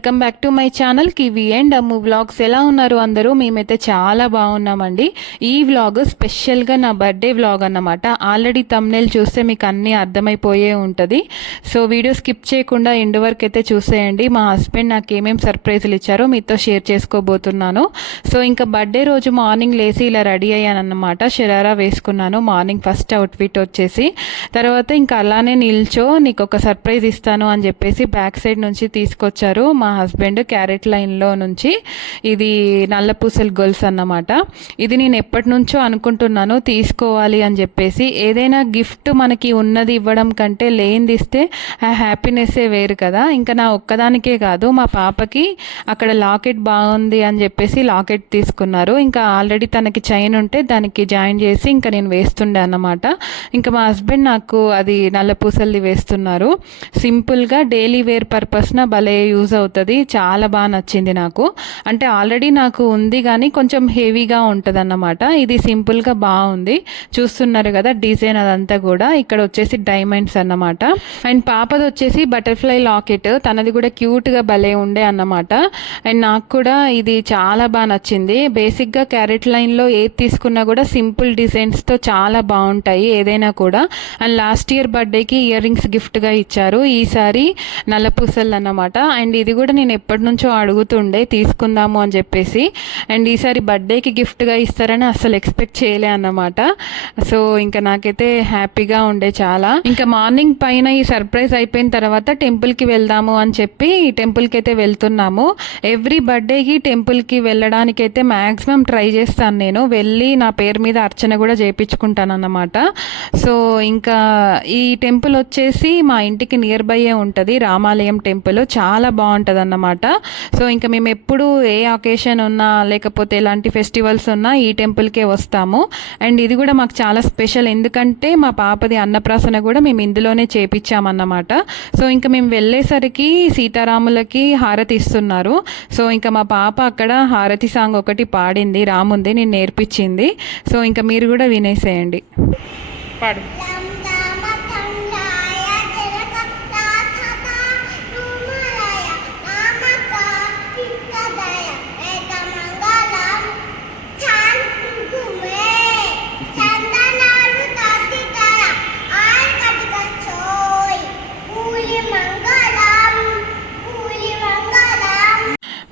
Welcome back to my channel Kiwi and Ammu vlogs. ఎలా ఉన్నారు అందరూ? మేమైతే చాలా బాగున్నామండి. ఈ వ్లాగ్ స్పెషల్గా నా బర్త్డే వ్లాగ్ అన్నమాట. ఆల్రెడీ తమ్నేల్ చూస్తే మీకు అన్నీ అర్థమైపోయే ఉంటుంది. సో వీడియో స్కిప్ చేయకుండా ఎండ్ వరకు అయితే చూసేయండి. మా హస్బెండ్ నాకు ఏమేమి సర్ప్రైజులు ఇచ్చారో మీతో షేర్ చేసుకోబోతున్నాను. సో ఇంకా బర్త్డే రోజు మార్నింగ్ లేచి ఇలా రెడీ అయ్యాను అన్నమాట షరారా వేసుకున్నాను. మార్నింగ్ ఫస్ట్ అవుట్ఫిట్ వచ్చేసి తర్వాత ఇంకా అలానే నిల్చో నీకు ఒక సర్ప్రైజ్ ఇస్తాను అని చెప్పేసి బ్యాక్ సైడ్ నుంచి తీసుకొచ్చారు మా హస్బెండ్ క్యారెట్ లైన్లో నుంచి ఇది నల్ల పూసల గొలుసు అన్నమాట. ఇది నేను ఎప్పటి నుంచో అనుకుంటున్నాను తీసుకోవాలి అని చెప్పేసి. ఏదైనా గిఫ్ట్ మనకి ఉన్నది ఇవ్వడం కంటే లేనిది ఇస్తే ఆ హ్యాపీనెస్సే వేరు కదా. ఇంకా నా ఒక్కదానికే కాదు మా పాపకి అక్కడ లాకెట్ బాగుంది అని చెప్పేసి లాకెట్ తీసుకున్నారు. ఇంకా ఆల్రెడీ తనకి చైన్ ఉంటే దానికి జాయిన్ చేసి ఇంకా నేను వేస్తుండే అన్నమాట. ఇంకా మా హస్బెండ్ నాకు అది నల్ల పూసల్ది వేస్తున్నారు. సింపుల్గా డైలీ వేర్ పర్పస్న భలే యూజ్ అవుతుంది. చాలా బాగా నచ్చింది నాకు. అంటే ఆల్రెడీ నాకు ఉంది కానీ కొంచెం హెవీగా ఉంటుంది అన్నమాట ఇది సింపుల్గా బాగుంది చూస్తున్నారు కదా డిజైన్ అదంతా కూడా. ఇక్కడ వచ్చేసి డైమండ్స్ అన్నమాట. అండ్ పాపది వచ్చేసి బటర్ఫ్లై లాకెట్. తనది కూడా క్యూట్గా భలే ఉండే అన్నమాట. అండ్ నాకు కూడా ఇది చాలా బాగా నచ్చింది. బేసిక్గా క్యారెట్ లైన్లో ఏది తీసుకున్నా కూడా సింపుల్ డిజైన్స్తో చాలా బాగుంటాయి ఏదైనా కూడా. అండ్ లాస్ట్ ఇయర్ బర్త్డేకి ఇయర్ రింగ్స్ గిఫ్ట్గా ఇచ్చారు. ఈసారి నల్లపూసలు అన్నమాట. అండ్ ఇది కూడా నేను ఎప్పటి నుంచో అడుగుతుండే తీసుకుందాము అని చెప్పేసి. అండ్ ఈసారి బర్త్డేకి గిఫ్ట్గా ఇస్తారని అసలు ఎక్స్పెక్ట్ చేయలే అన్నమాట. సో ఇంకా నాకైతే హ్యాపీగా ఉండే చాలా. ఇంకా మార్నింగ్ పైన ఈ సర్ప్రైజ్ అయిపోయిన తర్వాత టెంపుల్కి వెళ్దాము అని చెప్పి టెంపుల్కి అయితే వెళ్తున్నాము. ఎవ్రీ బర్త్డేకి టెంపుల్కి వెళ్ళడానికి అయితే మ్యాక్సిమం ట్రై చేస్తాను నేను. వెళ్ళి నా పేరు మీద అర్చన కూడా చేయించుకుంటాను అన్నమాట. సో ఇంకా ఈ టెంపుల్ వచ్చేసి మా ఇంటికి నియర్ బైయే ఉంటుంది. రామాలయం టెంపుల్. చాలా బాగుంటుంది అన్నమాట సో ఇంకా మేము ఎప్పుడు ఏ అకేషన్ ఉన్నా లేకపోతే ఎలాంటి ఫెస్టివల్స్ ఉన్నా ఈ టెంపుల్కే వస్తాము. అండ్ ఇది కూడా మాకు చాలా స్పెషల్ ఎందుకంటే మా పాపది అన్నప్రాసన కూడా మేము ఇందులోనే చేపించామన్నమాట సో ఇంకా మేము వెళ్ళేసరికి సీతారాములకి హారతి ఇస్తున్నారు. సో ఇంకా మా పాప అక్కడ హారతి సాంగ్ ఒకటి పాడింది. రాముంది నేను నేర్పించింది. సో ఇంకా మీరు కూడా వినేసేయండి. పాడు.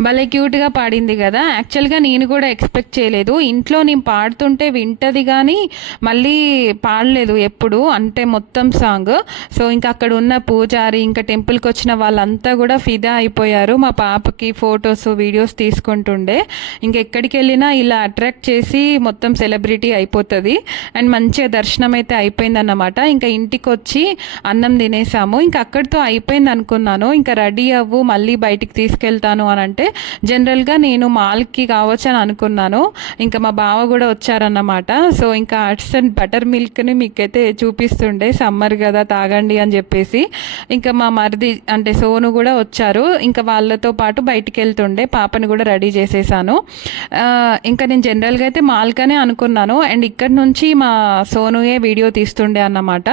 భలే క్యూట్గా పాడింది కదా. యాక్చువల్గా నేను కూడా ఎక్స్పెక్ట్ చేయలేదు. ఇంట్లో నేను పాడుతుంటే వింటది కానీ మళ్ళీ పాడలేదు ఎప్పుడు అంటే మొత్తం సాంగ్. సో ఇంకా అక్కడ ఉన్న పూజారి ఇంకా టెంపుల్కి వచ్చిన వాళ్ళంతా కూడా ఫిదా అయిపోయారు. మా పాపకి ఫొటోస్ వీడియోస్ తీసుకుంటుండే. ఇంకా ఎక్కడికి వెళ్ళినా ఇలా అట్రాక్ట్ చేసి మొత్తం సెలబ్రిటీ అయిపోతుంది. అండ్ మంచిగా దర్శనం అయితే అయిపోయిందన్నమాట. ఇంకా ఇంటికి వచ్చి అన్నం తినేసాము. ఇంకా అక్కడితో అయిపోయింది అనుకున్నాను ఇంకా రెడీ అవ్వు మళ్ళీ బయటికి తీసుకెళ్తాను అని అంటే జనరల్గా నేను మాల్కి కావచ్చు అని అనుకున్నాను. ఇంకా మా బావ కూడా వచ్చారన్నమాట. సో ఇంకా అట్స్ అండ్ బటర్ మిల్క్ని మీకైతే చూపిస్తుండే. సమ్మర్ కదా తాగండి అని చెప్పేసి. ఇంకా మా మరిది అంటే సోను కూడా వచ్చారు. ఇంకా వాళ్ళతో పాటు బయటికి వెళ్తుండే. పాపని కూడా రెడీ చేసేసాను. ఇంకా నేను జనరల్గా అయితే మాల్కనే అనుకున్నాను. అండ్ ఇక్కడ నుంచి మా సోనుయే వీడియో తీస్తుండే అన్నమాట.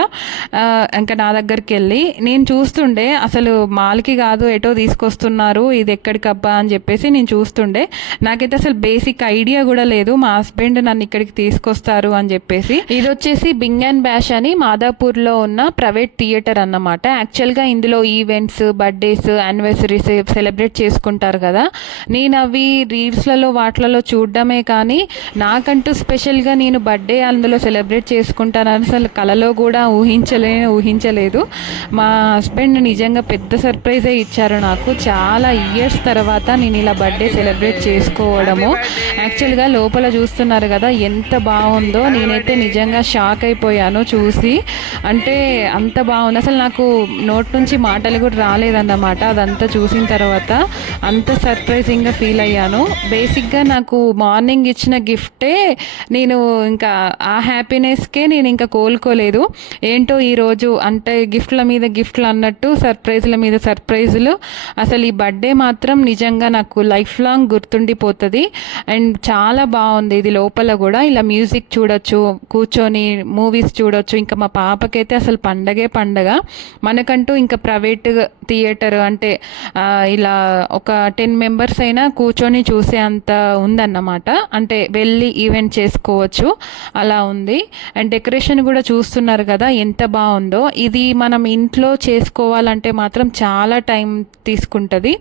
ఇంకా నా దగ్గరికి వెళ్ళి. నేను చూస్తుండే అసలు మాల్కి కాదు ఎటో తీసుకొస్తున్నారు ఇది ఎక్కడికబ్బా అని అని చెప్పేసి నేను చూస్తుండే. నాకైతే అసలు బేసిక్ ఐడియా కూడా లేదు. మా హస్బెండ్ నన్ను ఇక్కడికి తీసుకొస్తారు అని చెప్పేసి. ఇది వచ్చేసి బింగ్ అండ్ బ్యాష్ అని మాదాపూర్లో ఉన్న ప్రైవేట్ థియేటర్ అన్నమాట. యాక్చువల్గా ఇందులో ఈవెంట్స్ బర్త్డేస్ యానివర్సరీస్ సెలబ్రేట్ చేసుకుంటారు కదా. నేను అవి రీల్స్లలో వాటిలలో చూడడమే కానీ నాకంటూ స్పెషల్గా నేను బర్త్డే అందులో సెలబ్రేట్ చేసుకుంటానని అసలు కలలో కూడా ఊహించలేని ఊహించలేదు. మా హస్బెండ్ నిజంగా పెద్ద సర్ప్రైజే ఇచ్చారు నాకు. చాలా ఇయర్స్ తర్వాత నేను ఇలా బర్త్డే సెలబ్రేట్ చేసుకోవడము. యాక్చువల్గా లోపల చూస్తున్నారు కదా ఎంత బాగుందో. నేనైతే నిజంగా షాక్ అయిపోయాను చూసి. అంటే అంత బాగుంది. అసలు నాకు నోట్ నుంచి మాటలు కూడా రాలేదన్నమాట. అదంతా చూసిన తర్వాత అంత సర్ప్రైజింగ్గా ఫీల్ అయ్యాను. బేసిక్గా నాకు మార్నింగ్ ఇచ్చిన గిఫ్టే నేను ఇంకా ఆ హ్యాపీనెస్కే నేను ఇంకా కోలుకోలేదు. ఏంటో ఈరోజు అంటే గిఫ్ట్ల మీద గిఫ్ట్లు అన్నట్టు సర్ప్రైజ్ల మీద సర్ప్రైజులు అసలు ఈ బర్త్డే మాత్రం నిజంగా నిజంగా నాకు లైఫ్ లాంగ్ గుర్తుండిపోతుంది. అండ్ చాలా బాగుంది ఇది లోపల కూడా. ఇలా మ్యూజిక్ చూడొచ్చు కూర్చొని మూవీస్ చూడొచ్చు. ఇంకా మా పాపకైతే అసలు పండగే పండగ. మనకంటూ ఇంకా ప్రైవేట్ థియేటర్ అంటే ఇలా ఒక టెన్ మెంబర్స్ అయినా కూర్చొని చూసే అంత ఉందన్నమాట. అంటే వెళ్ళి ఈవెంట్ చేసుకోవచ్చు. అలా ఉంది. అండ్ డెకరేషన్ కూడా చూస్తున్నారు కదా ఎంత బాగుందో. ఇది మనం ఇంట్లో చేసుకోవాలంటే మాత్రం చాలా టైం తీసుకుంటుంది.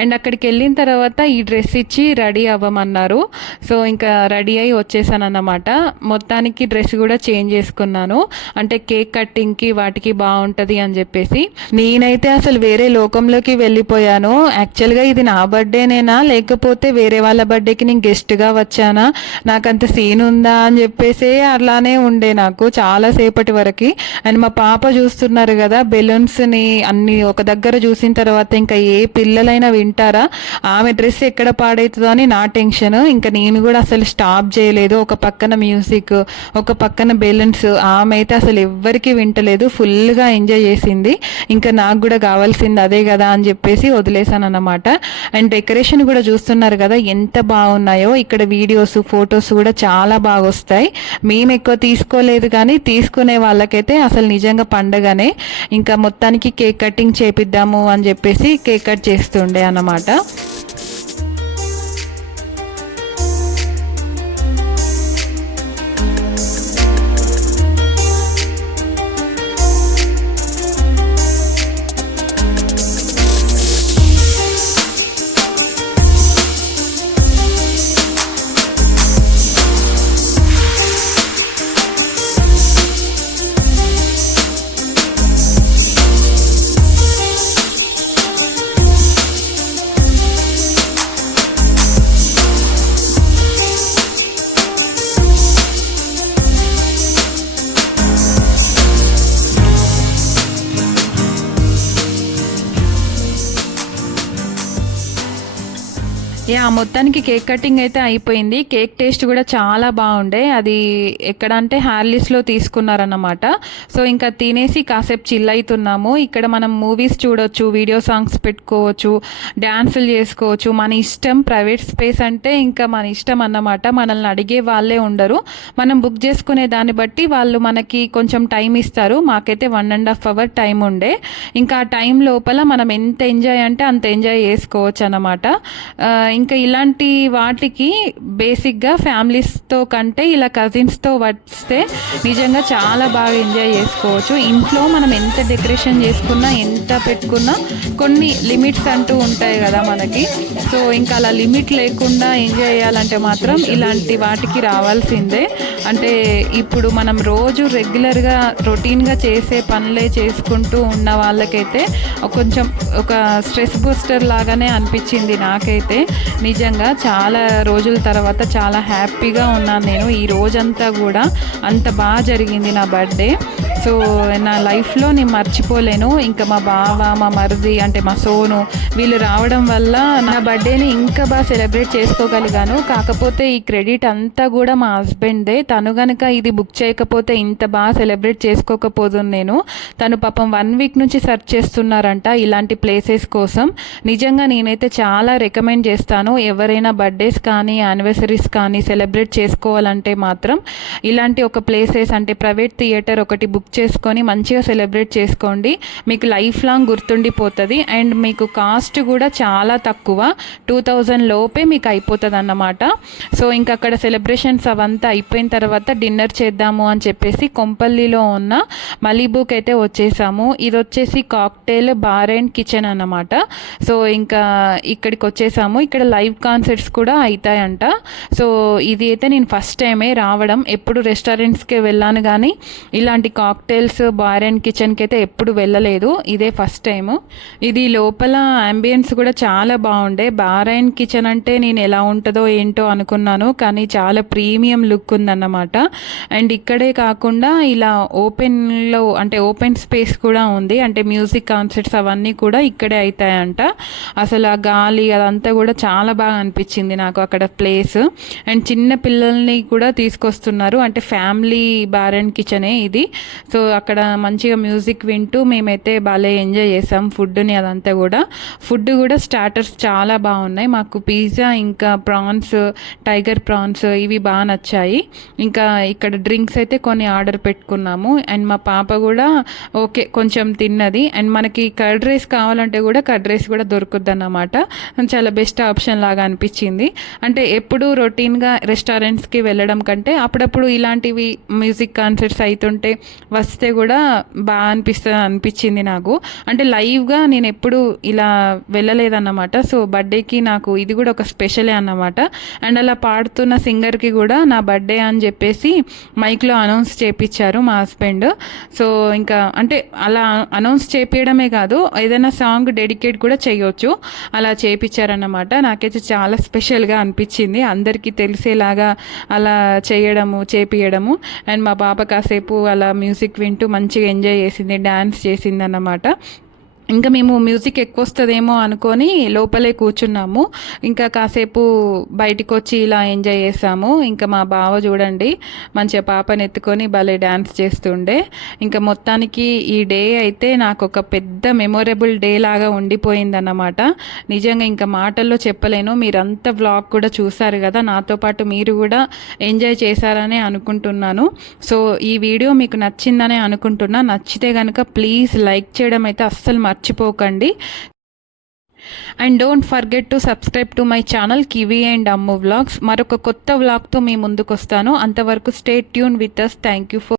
అండ్ అక్కడికి వెళ్ళి వెళ్ళిన తర్వాత ఈ డ్రెస్ ఇచ్చి రెడీ అవ్వమన్నారు. సో ఇంకా రెడీ అయ్యి వచ్చేసాను అన్నమాట మొత్తానికి డ్రెస్ కూడా చేంజ్ చేసుకున్నాను. అంటే కేక్ కట్టింగ్కి వాటికి బాగుంటుంది అని చెప్పేసి. నేనైతే అసలు వేరే లోకంలోకి వెళ్ళిపోయాను. యాక్చువల్గా ఇది నా బర్త్డేనేనా? లేకపోతే వేరే వాళ్ళ బర్త్డేకి నేను గెస్ట్గా వచ్చానా? నాకు అంత సీన్ ఉందా? అని చెప్పేసి అలానే ఉండే నాకు చాలా సేపటి వరకు. అండ్ మా పాప చూస్తున్నారు కదా బెలూన్స్ని అన్ని ఒక దగ్గర చూసిన తర్వాత ఇంకా ఏ పిల్లలైనా వింటారా? ఆమె డ్రెస్ ఎక్కడ పాడవుతుందో అని నా టెన్షన్. ఇంకా నేను కూడా అసలు స్టాప్ చేయలేదు. ఒక పక్కన మ్యూజిక్ ఒక పక్కన బెలూన్స్ ఆమె అయితే అసలు ఎవ్వరికి వింటలేదు. ఫుల్గా ఎంజాయ్ చేసింది. ఇంకా నాకు కూడా కావాల్సింది అదే కదా అని చెప్పేసి వదిలేసాను అనమాట అండ్ డెకరేషన్ కూడా చూస్తున్నారు కదా ఎంత బాగున్నాయో. ఇక్కడ వీడియోస్ ఫొటోస్ కూడా చాలా బాగా వస్తాయి. మేము ఎక్కువ తీసుకోలేదు కానీ తీసుకునే వాళ్ళకైతే అసలు నిజంగా పండగనే. ఇంకా మొత్తానికి కేక్ కటింగ్ చేపిద్దాము అని చెప్పేసి కేక్ కట్ చేస్తుండే అన్నమాట. యా మొత్తానికి కేక్ కటింగ్ అయితే అయిపోయింది. కేక్ టేస్ట్ కూడా చాలా బాగుండే. అది ఎక్కడ అంటే హ్యార్లీస్లో తీసుకున్నారన్నమాట. సో ఇంకా తినేసి కాసేపు చిల్ అవుతున్నాము ఇక్కడ మనం మూవీస్ చూడొచ్చు వీడియో సాంగ్స్ పెట్టుకోవచ్చు డ్యాన్సులు చేసుకోవచ్చు. మన ఇష్టం ప్రైవేట్ స్పేస్ అంటే ఇంకా మన ఇష్టం అన్నమాట. మనల్ని అడిగే వాళ్ళే ఉండరు. మనం బుక్ చేసుకునే దాన్ని బట్టి వాళ్ళు మనకి కొంచెం టైం ఇస్తారు. మాకైతే one and half hour time ఉండే. ఇంకా ఆ టైం లోపల మనం ఎంత ఎంజాయ్ అంటే అంత ఎంజాయ్ చేసుకోవచ్చు అన్నమాట ఇంకా ఇలాంటి వాటికి బేసిక్గా ఫ్యామిలీస్తో కంటే ఇలా కజిన్స్తో వస్తే నిజంగా చాలా బాగా ఎంజాయ్ చేసుకోవచ్చు. ఇంట్లో మనం ఎంత డెకరేషన్ చేసుకున్నా ఎంత పెట్టుకున్నా కొన్ని లిమిట్స్ అంటూ ఉంటాయి కదా మనకి. సో ఇంకా అలా లిమిట్ లేకుండా ఎంజాయ్ చేయాలంటే మాత్రం ఇలాంటి వాటికి రావాల్సిందే. అంటే ఇప్పుడు మనం రోజు రెగ్యులర్గా రొటీన్గా చేసే పనులే చేసుకుంటూ ఉన్న వాళ్ళకైతే కొంచెం ఒక స్ట్రెస్ బూస్టర్ లాగానే అనిపించింది నాకైతే. నిజంగా చాలా రోజుల తర్వాత చాలా హ్యాపీగా ఉన్నాను నేను. ఈ రోజంతా కూడా అంత బాగా జరిగింది నా బర్త్డే. సో నా లైఫ్లో నేను మర్చిపోలేను. ఇంకా మా బావ మా మరిది అంటే మా సోను వీళ్ళు రావడం వల్ల నా బర్త్డేని ఇంకా బాగా సెలబ్రేట్ చేసుకోగలిగాను. కాకపోతే ఈ క్రెడిట్ అంతా కూడా మా హస్బెండ్దే తను గనక ఇది బుక్ చేయకపోతే ఇంత బాగా సెలబ్రేట్ చేసుకోకపోదును నేను. తను పాపం వన్ వీక్ నుంచి సెర్చ్ చేస్తున్నారంట ఇలాంటి ప్లేసెస్ కోసం. నిజంగా నేనైతే చాలా రికమెండ్ చేస్తాను. ఎవరైనా బర్త్డేస్ కానీ యానివర్సరీస్ కానీ సెలబ్రేట్ చేసుకోవాలంటే మాత్రం ఇలాంటి ఒక ప్లేసెస్ అంటే ప్రైవేట్ థియేటర్ ఒకటి బుక్ చేసుకొని మంచిగా సెలబ్రేట్ చేసుకోండి. మీకు లైఫ్ లాంగ్ గుర్తుండిపోతుంది. అండ్ మీకు కాస్ట్ కూడా చాలా తక్కువ. టూ థౌజండ్ లోపే మీకు అయిపోతుంది అన్నమాట సో ఇంకా అక్కడ సెలబ్రేషన్స్ అవంతా అయిపోయిన తర్వాత డిన్నర్ చేద్దాము అని చెప్పేసి కొంపల్లిలో ఉన్న మలీబుక్ అయితే వచ్చేసాము. ఇది వచ్చేసి కాక్టైల్ బార్ అండ్ కిచెన్ అన్నమాట. సో ఇంకా ఇక్కడికి వచ్చేసాము ఇక్కడ లైవ్ కాన్సర్ట్స్ కూడా అవుతాయంట సో ఇది అయితే నేను ఫస్ట్ టైమే రావడం. ఎప్పుడు రెస్టారెంట్స్కే వెళ్ళాను కానీ ఇలాంటి కాక్ కాక్టైల్స్ బార్ అండ్ కిచెన్కి అయితే ఎప్పుడు వెళ్ళలేదు. ఇదే ఫస్ట్ టైము. ఇది లోపల అంబియన్స్ కూడా చాలా బాగుండే. బార్ అండ్ కిచెన్ అంటే నేను ఎలా ఉంటుందో ఏంటో అనుకున్నాను కానీ చాలా ప్రీమియం లుక్ ఉందన్నమాట. అండ్ ఇక్కడే కాకుండా ఇలా ఓపెన్లో అంటే ఓపెన్ స్పేస్ కూడా ఉంది. అంటే మ్యూజిక్ కాన్సర్ట్స్ అవన్నీ కూడా ఇక్కడే అవుతాయంట అసలు ఆ గాలి అదంతా కూడా చాలా బాగా అనిపించింది నాకు అక్కడ ప్లేస్. అండ్ చిన్న పిల్లల్ని కూడా తీసుకొస్తున్నారు. అంటే ఫ్యామిలీ బార్ అండ్ కిచెనే ఇది. సో అక్కడ మంచిగా మ్యూజిక్ వింటూ మేమైతే భలే ఎంజాయ్ చేసాం ఫుడ్ని అదంతా కూడా. ఫుడ్ కూడా స్టార్టర్స్ చాలా బాగున్నాయి. మాకు పిజ్జా ఇంకా ప్రాన్స్ టైగర్ ప్రాన్స్ ఇవి బాగా నచ్చాయి. ఇంకా ఇక్కడ డ్రింక్స్ అయితే కొన్ని ఆర్డర్ పెట్టుకున్నాము. అండ్ మా పాప కూడా ఓకే కొంచెం తిన్నది. అండ్ మనకి కర్డ్ రైస్ కావాలంటే కూడా కర్డ్ రైస్ కూడా దొరుకుద్ది అన్నమాట చాలా బెస్ట్ ఆప్షన్ లాగా అనిపించింది. అంటే ఎప్పుడు రొటీన్గా రెస్టారెంట్స్కి వెళ్ళడం కంటే అప్పుడప్పుడు ఇలాంటివి మ్యూజిక్ కాన్సర్ట్స్ అవుతుంటే వస్తే కూడా బాగా అనిపిస్తుంది అనిపించింది నాకు. అంటే లైవ్గా నేను ఎప్పుడు ఇలా వెళ్ళలేదన్నమాట. సో బర్త్డేకి నాకు ఇది కూడా ఒక స్పెషలే అన్నమాట. అండ్ అలా పాడుతున్న సింగర్కి కూడా నా బర్త్డే అని చెప్పేసి మైక్లో అనౌన్స్ చేపించారు మా హస్బెండ్ సో ఇంకా అంటే అలా అనౌన్స్ చేపించడమే కాదు ఏదైనా సాంగ్ డెడికేట్ కూడా చేయొచ్చు. అలా చేపించారన్నమాట నాకైతే చాలా స్పెషల్గా అనిపించింది. అందరికీ తెలిసేలాగా అలా చేయడము చేపియడము. అండ్ మా పాప కాసేపు అలా మ్యూజిక్ వింటూ మంచిగా ఎంజాయ్ చేసింది డ్యాన్స్ చేసింది అన్నమాట. ఇంకా మేము మ్యూజిక్ ఎక్కువ వస్తుందేమో అనుకొని లోపలే కూర్చున్నాము. ఇంకా కాసేపు బయటికి వచ్చి ఇలా ఎంజాయ్ చేసాము. ఇంకా మా బావ చూడండి మంచిగా పాపని ఎత్తుకొని భలే డ్యాన్స్ చేస్తుండే. ఇంకా మొత్తానికి ఈ డే అయితే నాకు ఒక పెద్ద మెమొరబుల్ డే లాగా ఉండిపోయింది అన్నమాట నిజంగా ఇంకా మాటల్లో చెప్పలేను. మీరంతా వ్లాగ్ కూడా చూసారు కదా నాతో పాటు మీరు కూడా ఎంజాయ్ చేశారనే అనుకుంటున్నాను. సో ఈ వీడియో మీకు నచ్చిందనే అనుకుంటున్నా. నచ్చితే కనుక ప్లీజ్ లైక్ చేయడం అయితే అస్సలు మర్చిపోకండి. And don't forget to subscribe to my channel Kiwi and Ammu vlogs మరొక కొత్త వ్లాగ్తో మీ ముందుకు వస్తాను అంతవరకు stay tune with us thank you for